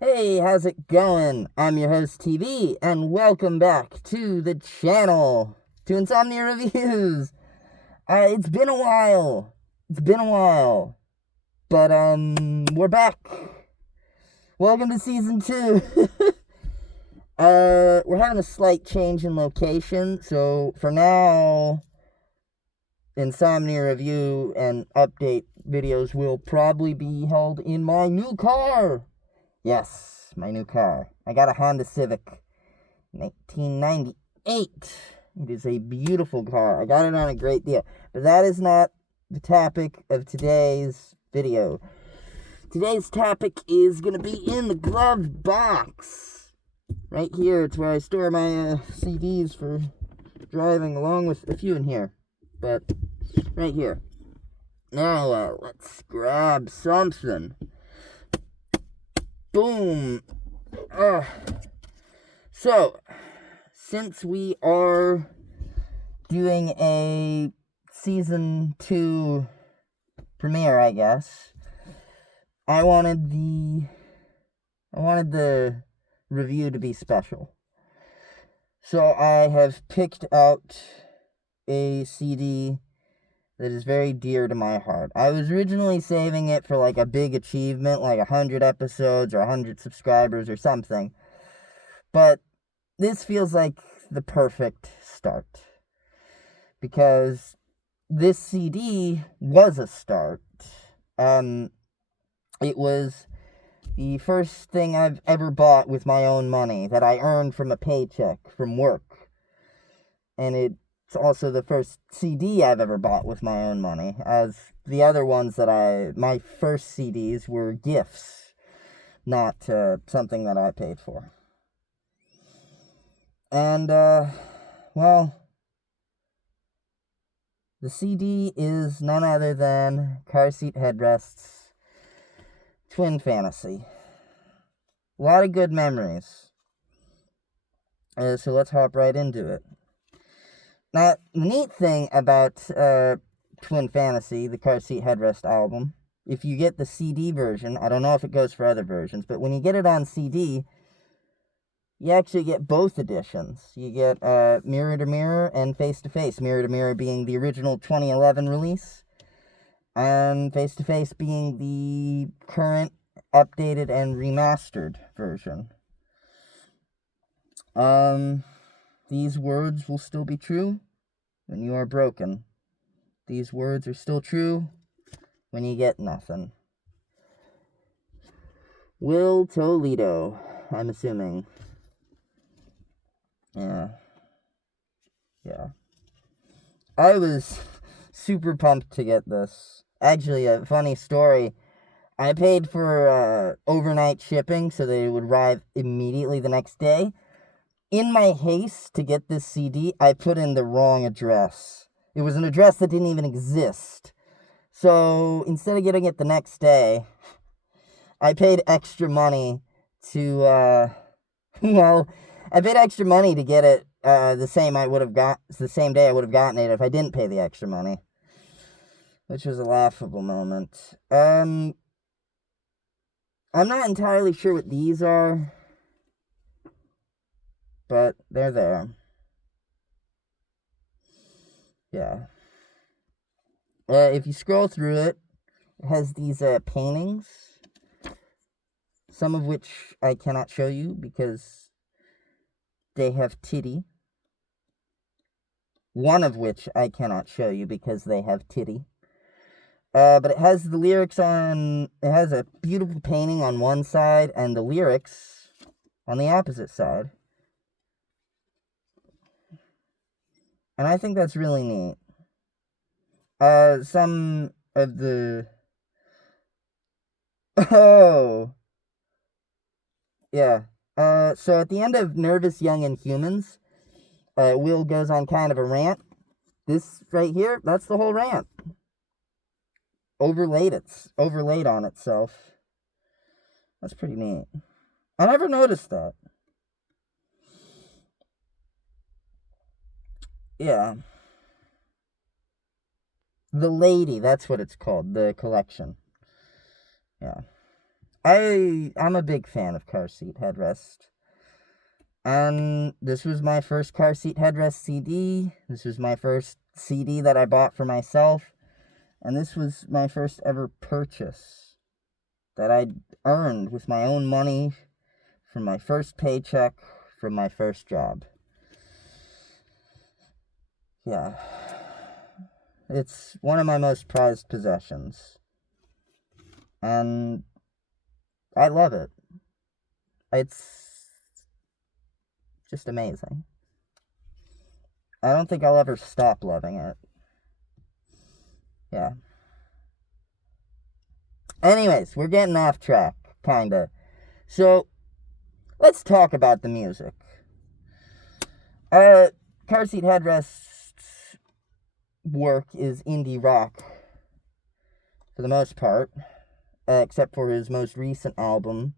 Hey, how's it going? I'm your host TV, and welcome back to the channel, to Insomnia Reviews. It's been a while. But, we're back. Welcome to Season 2. We're having a slight change in location, so for now, Insomnia Review and update videos will probably be held in my new car. Yes, my new car. I got a Honda Civic 1998. It is a beautiful car. I got it on a great deal. But that is not the topic of today's video. Today's topic is going to be in the glove box. Right here, it's where I store my CDs for driving, along with a few in here. But right here. Now, let's grab something. Boom. So, since we are doing a season 2 premiere, I guess, I wanted the review to be special. So I have picked out a CD that is very dear to my heart. I was originally saving it for like a big achievement, like 100 episodes or 100 subscribers or something. But this feels like the perfect start. Because this CD was a start. It was the first thing I've ever bought with my own money that I earned from a paycheck from work. And it's also the first CD I've ever bought with my own money, as the other ones my first CDs were gifts, not something that I paid for. And, well, the CD is none other than Seat Headrest's Twin Fantasy. A lot of good memories. So let's hop right into it. Now, the neat thing about Twin Fantasy, the Car Seat Headrest album, if you get the CD version, I don't know if it goes for other versions, but when you get it on CD, you actually get both editions. You get Mirror to Mirror and Face to Face. Mirror to Mirror being the original 2011 release, and Face to Face being the current, updated, and remastered version. These words will still be true when you are broken. These words are still true when you get nothing. Will Toledo, I'm assuming. Yeah. I was super pumped to get this. Actually, a funny story. I paid for overnight shipping so that it would arrive immediately the next day. In my haste to get this CD, I put in the wrong address. It was an address that didn't even exist. So instead of getting it the next day, I paid extra money to, I paid extra money to get it the same day I would have gotten it if I didn't pay the extra money. Which was a laughable moment. I'm not entirely sure what these are, but they're there. Yeah. If you scroll through it, it has these paintings, some of which I cannot show you because they have titty. One of which I cannot show you because they have titty. But it has the lyrics it has a beautiful painting on one side and the lyrics on the opposite side. And I think that's really neat. Some of the... Oh! Yeah. So at the end of Nervous Young Inhumans, Will goes on kind of a rant. This right here, that's the whole rant. Overlaid on itself. That's pretty neat. I never noticed that. Yeah. The Lady, that's what it's called, the collection. Yeah. I'm a big fan of Car Seat Headrest. And this was my first Car Seat Headrest CD. This was my first CD that I bought for myself. And this was my first ever purchase that I earned with my own money from my first paycheck from my first job. Yeah. It's one of my most prized possessions. And I love it. It's just amazing. I don't think I'll ever stop loving it. Yeah. Anyways, we're getting off track, kinda. So, let's talk about the music. Car Seat Headrest's work is indie rock, for the most part, except for his most recent album.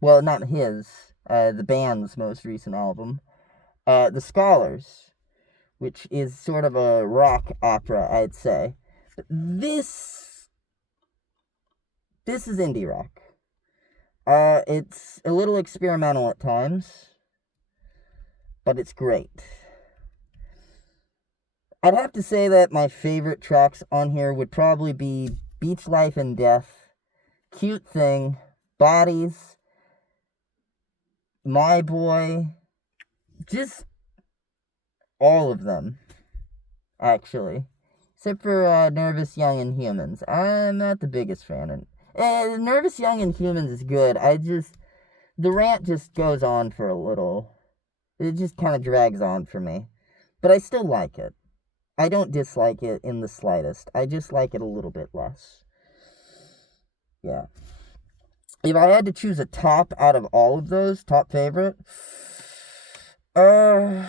Well, not his, the band's most recent album, The Scholars, which is sort of a rock opera, I'd say. But this is indie rock. It's a little experimental at times, but it's great. I'd have to say that my favorite tracks on here would probably be Beach Life and Death, Cute Thing, Bodies, My Boy, just all of them, actually. Except for Nervous, Young, and Humans. I'm not the biggest fan of Nervous, Young, and Humans is good. The rant just goes on for a little. It just kind of drags on for me. But I still like it. I don't dislike it in the slightest. I just like it a little bit less. Yeah. If I had to choose a top out of all of those, top favorite, I'd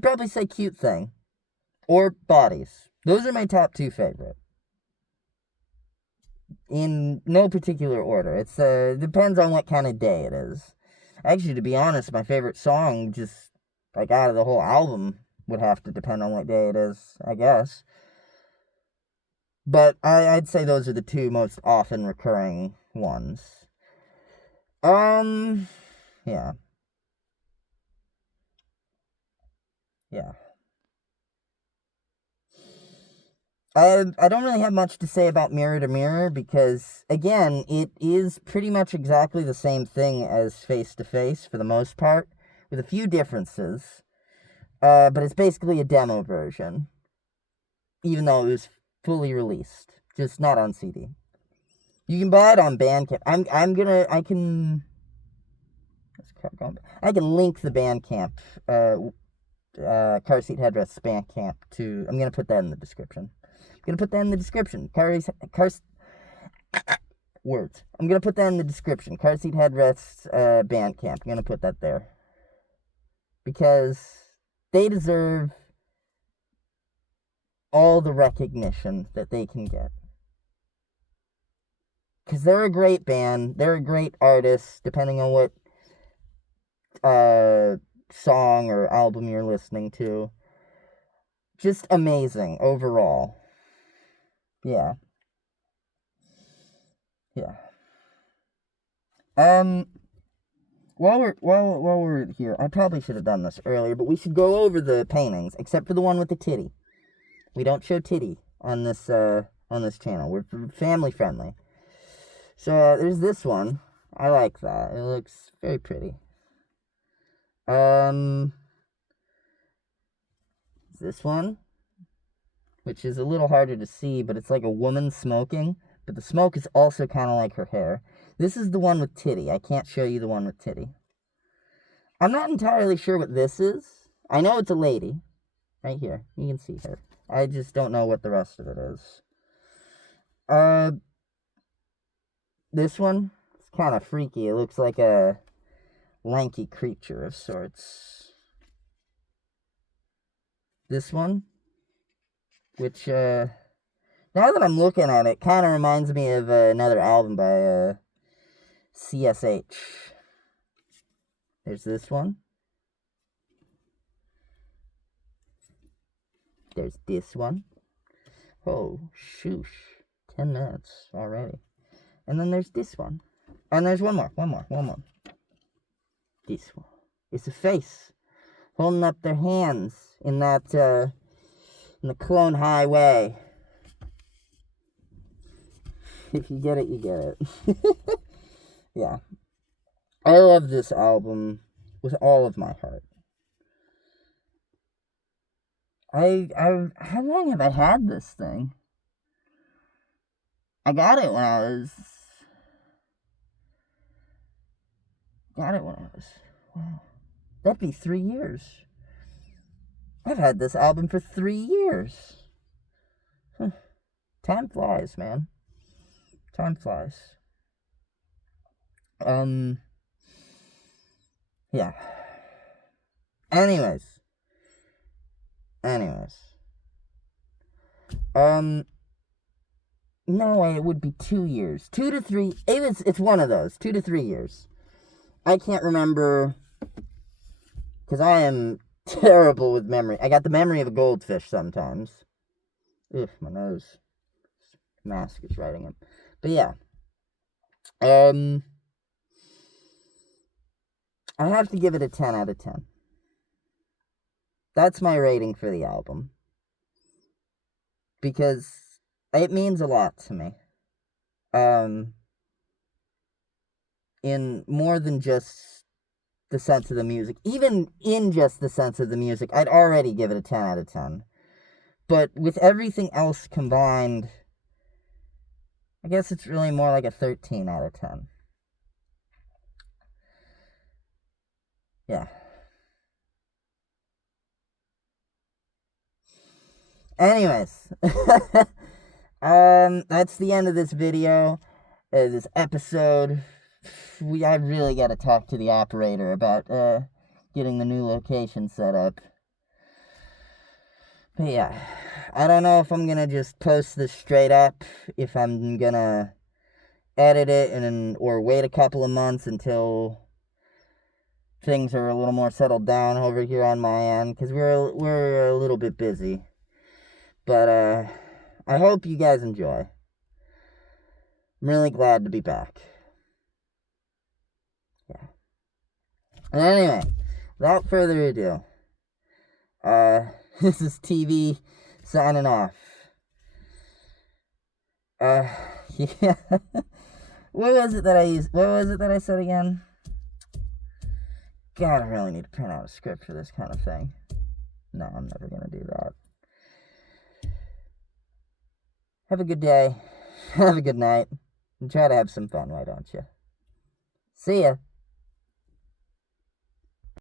probably say Cute Thing. Or Bodies. Those are my top two favorite. In no particular order. It's depends on what kind of day it is. Actually, to be honest, my favorite song, just like out of the whole album, would have to depend on what day it is, I guess. But I'd say those are the two most often recurring ones. Yeah. Yeah. I don't really have much to say about Mirror to Mirror because, again, it is pretty much exactly the same thing as Face to Face for the most part, with a few differences. But it's basically a demo version, even though it was fully released, just not on CD. You can buy it on Bandcamp. I can link the Bandcamp, Car Seat Headrest Bandcamp to. I'm gonna put that in the description. I'm gonna put that in the description. Words. I'm gonna put that in the description. Car Seat Headrest Bandcamp. I'm gonna put that there because they deserve all the recognition that they can get. Because they're a great band. They're a great artist, depending on what song or album you're listening to. Just amazing overall. Yeah. Yeah. While we're here, I probably should have done this earlier, but we should go over the paintings, except for the one with the titty. We don't show titty on this channel. We're family friendly. So there's this one. I like that. It looks very pretty. This one, which is a little harder to see, but it's like a woman smoking, but the smoke is also kind of like her hair. This is the one with titty. I can't show you the one with titty. I'm not entirely sure what this is. I know it's a lady. Right here. You can see her. I just don't know what the rest of it is. This one, it's kind of freaky. It looks like a lanky creature of sorts. This one, which, now that I'm looking at it, kind of reminds me of another album by CSH. There's this one. There's this one. Oh, shoosh. 10 minutes already. And then there's this one. And there's one more. This one. It's a face holding up their hands in that, in the Clone Highway. If you get it, you get it. Yeah. I love this album with all of my heart. How long have I had this thing? I got it when I was, wow, that'd be 3 years. I've had this album for 3 years. Time flies, man. Time flies. Yeah. Anyways. No way, it would be 2 years. 2 to 3, it's one of those, 2 to 3 years. I can't remember, because I am terrible with memory. I got the memory of a goldfish sometimes. Ugh, my nose. Mask is writing him. But yeah. I have to give it a 10 out of 10. That's my rating for the album. Because it means a lot to me. In more than just the sense of the music. Even in just the sense of the music, I'd already give it a 10 out of 10. But with everything else combined, I guess it's really more like a 13 out of 10. Yeah. Anyways, that's the end of this video, this episode. I really gotta talk to the operator about, getting the new location set up. But yeah, I don't know if I'm gonna just post this straight up, if I'm gonna edit it or wait a couple of months until things are a little more settled down over here on my end, because we're a little bit busy. But, I hope you guys enjoy. I'm really glad to be back. Yeah. And anyway, without further ado, this is TV signing off. Yeah. What was it that I said again? God, I really need to print out a script for this kind of thing. No, I'm never gonna do that. Have a good day. Have a good night. And try to have some fun, why don't you? See ya.